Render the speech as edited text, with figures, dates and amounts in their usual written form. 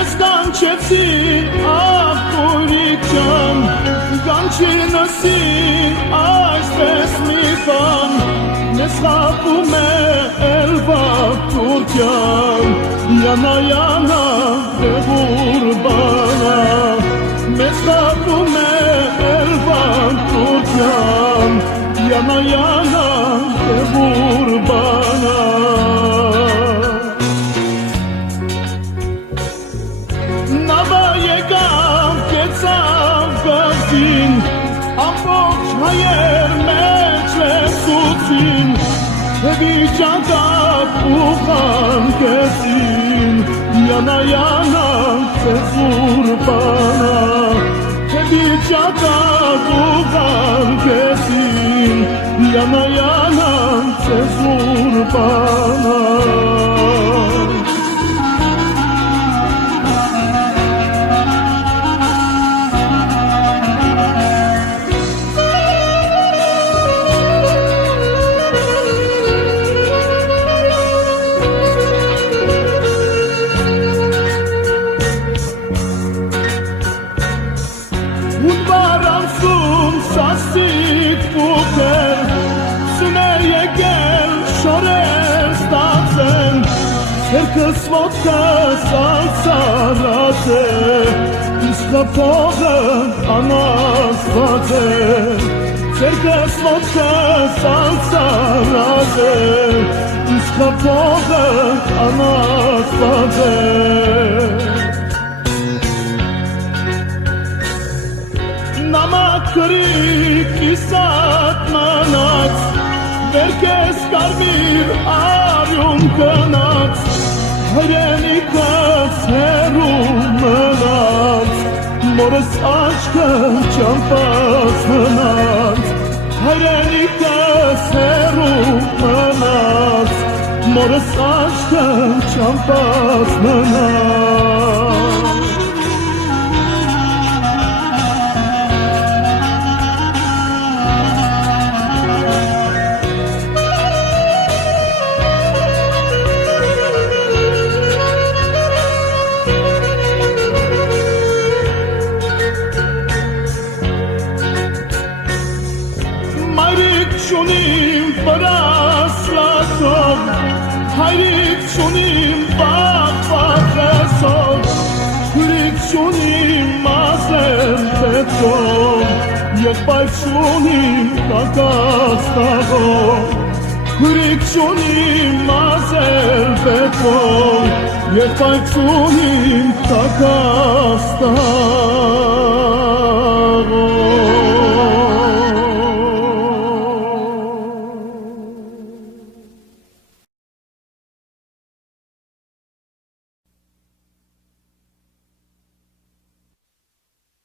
Ես կանչեցին աղբորիկ ջան, կանչինասին այսպես մի բան, մեզ խապում է Էլվակ Թուրքյան, յանա յանա Ղուրբանա, մեզ խապում է Էլվակ Թուրքյան, յանա յանա Ղուրբանա։ Ամբողջ հայեր մեջ լսուցին, վիճակակ ու խանքեցին, յանա յանա ձեզ Ղուրբանա, վիճակակ ու խանքեցին, յանա յանա ձեզ Ղուրբանա։ Սասիկ պուքեր, սուներ եկել, շորեր ստացեն, հերքս ոտքս անցարած է, իսկ հապողը անաստված է, հերքս ոտքս անցարած է, իսկ հապողը անաստված է։ Նամակրիկ իսատ մանած, վերքես կարմիր արյուն կնած, հայրենիքս հերու մնաց, մորս աչքը չամպած մնաց, հայրենիքս հերու մնաց, մորս աչքը չամպած մնաց։ Շունիմ պրասլասով, հայրիկ շունիմ բաղբաղեսով, հրիկ շունիմ մազեր պետով, եղբայր շունիմ կակաստաղով, հրիկ շունիմ մազեր պետով, եղբայր շունիմ կակաստաղով։